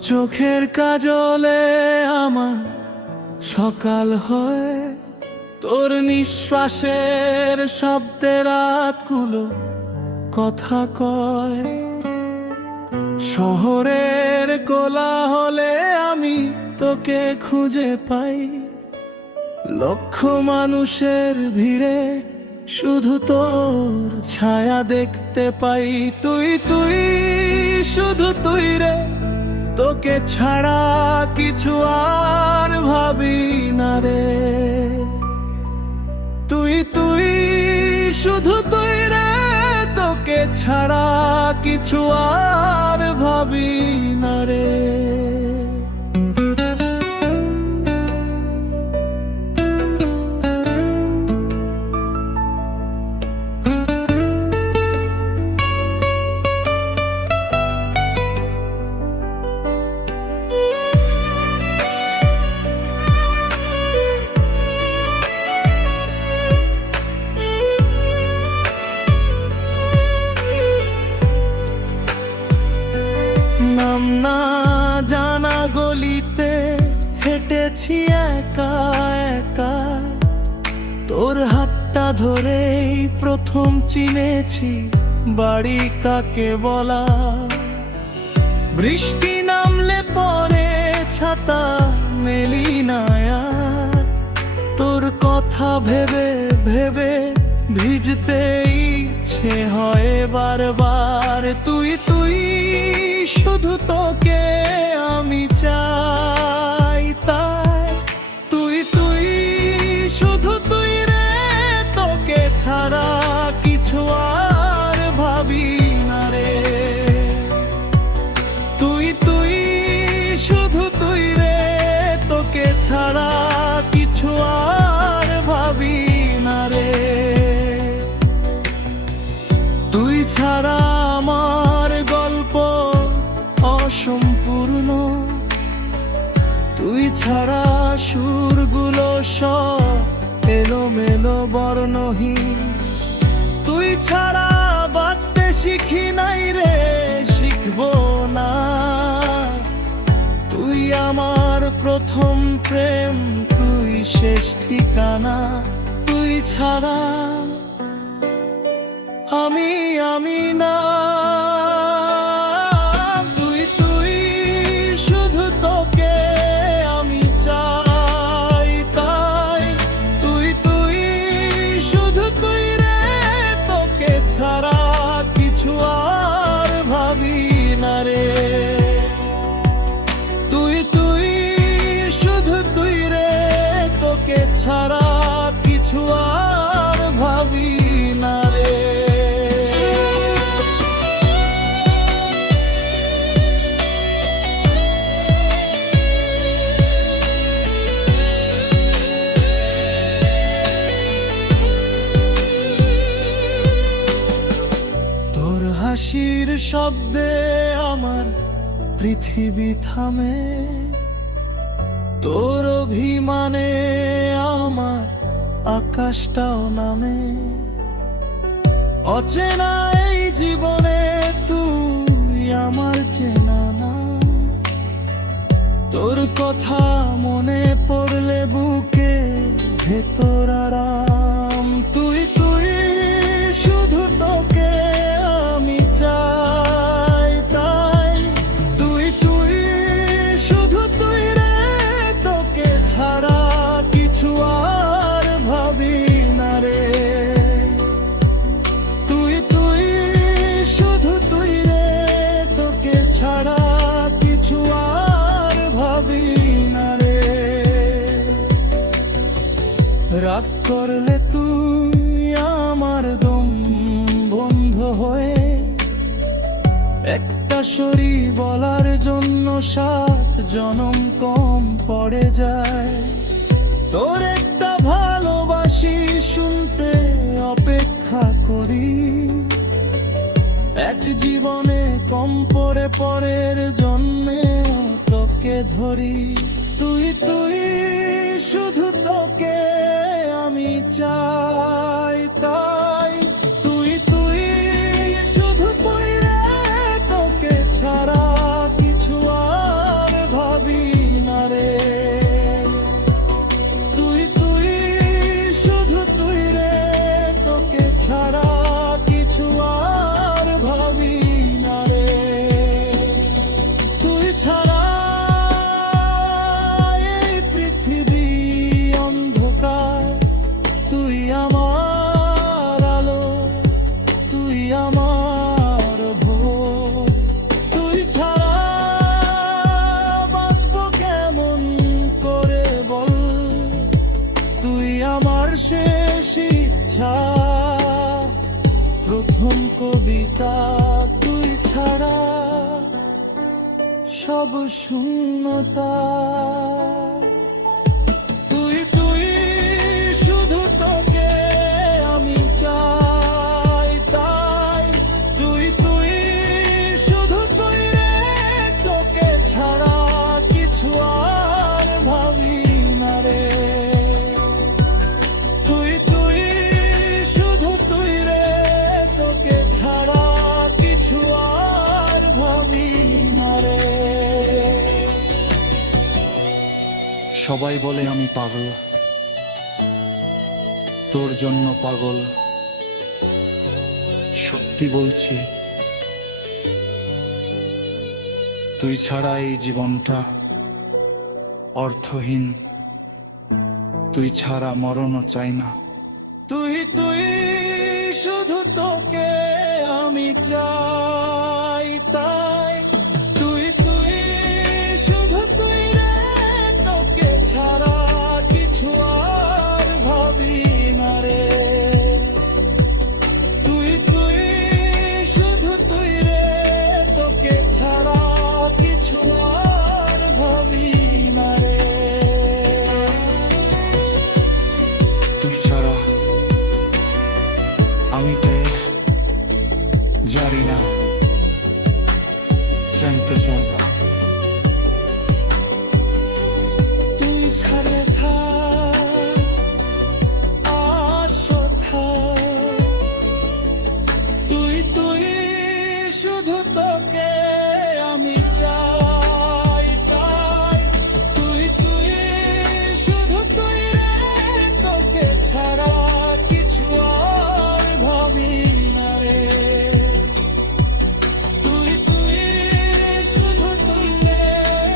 চোখের কাজলে আমার সকাল হয়, তোর নিঃশ্বাসের শব্দে রাতগুলো কথা কয়। শহরের কোলাহলে আমি তোকে খুঁজে পাই, লক্ষ মানুষের ভিড়ে শুধু তোর ছায়া দেখতে পাই। তুই তুই শুধু তুই রে, তোকে ছাড়া কিছু আর ভাবি না রে। তুই তুই শুধু তুই রে, তোকে ছাড়া কিছু আর ভাবি না রে। নাম না জানা গলিতে হেঁটেছি একা একা, তোর হাতটা ধরেই প্রথম চিনেছি বাড়ি কাকে বলা। বৃষ্টি নামলে পরে ছাতা মেলি না আর, তোর কথা ভেবে ভেবে ভিজতে ইচ্ছে হয় বারবার। তুই তুই শুধু তোকে আমি চাই তাই, তুই তুই শুধু তুই রে, তোকে ছাড়া কিছু আর ভাবি না রে। তুই তুই শুধু তুই রে, তোকে ছাড়া কিছু আর ভাবি না রে। তুই ছাড়া আমার গল্প অসম্পূর্ণ, তুই ছাড়া সুরগুলো সব এলোমেলো বর্ণহীন। তুই ছাড়া বাঁচতে শিখি নাই রে, শিখবো না। তুই আমার প্রথম প্রেম, তুই শেষ ঠিকানা। তুই ছাড়া আমি না। তুই তুই শুধু তোকে আমি চাই তাই, তুই তুই শুধু তুই রে, তোকে ছাড়া কিছু আর ভাবি না রে। তুই তুই শুধু তুই রে, তোকে ছাড়া কিছু আর ভাবি না রে। তোর হাসির শব্দে আমার পৃথিবী থামে, তোর অভিমানে আমার আকাশটাও নামে। অচেনা এই জীবনে তুই আমার চেনা না, তোর কথা মনে পড়লে বুকে ভেতর আরাম। তুই তুই শুধু তোকে আমি চাই তাই, তুই তুই শুধু তুই রে, তোকে ছাড়া কিছু আর ভাবি না রে। তুই তুই শুধু তুই রে, তোকে ছাড়া কিছু আর ভাবি না রে। রাগ করলে তুই আমার দম বন্ধ হয়ে, একটা সরি বলার জন্য 7 জনম কম পড়ে যায়। তোর একটা ভালোবাসি শুনতে অপেক্ষা করি, এক জীবনে কম পড়ে পরের জন্মে তোকে ধরি। তুই তুই শুধু তোকে আমি চাই তাই, তুই তুই শুধু তুই রে, তোকে ছাড়া কিছু আর সব শূন্যতা। তুই তুই শুধু তোকে আমি চাই, তাই তুই তুই শুধু তুই রে, তোকে ছাড়া কিছু আর ভাবি না রে। তুই তুই শুধু তুই রে, তোকে ছাড়া কিছু আর ভাবি না রে। সবাই বলে আমি পাগল, তোর জন্য পাগল। সত্যি বলছি, তুই ছাড়া এই জীবনটা অর্থহীন। তুই ছাড়া মরণও চাই না। তুই তুই শুধু তোকে আমি চাই।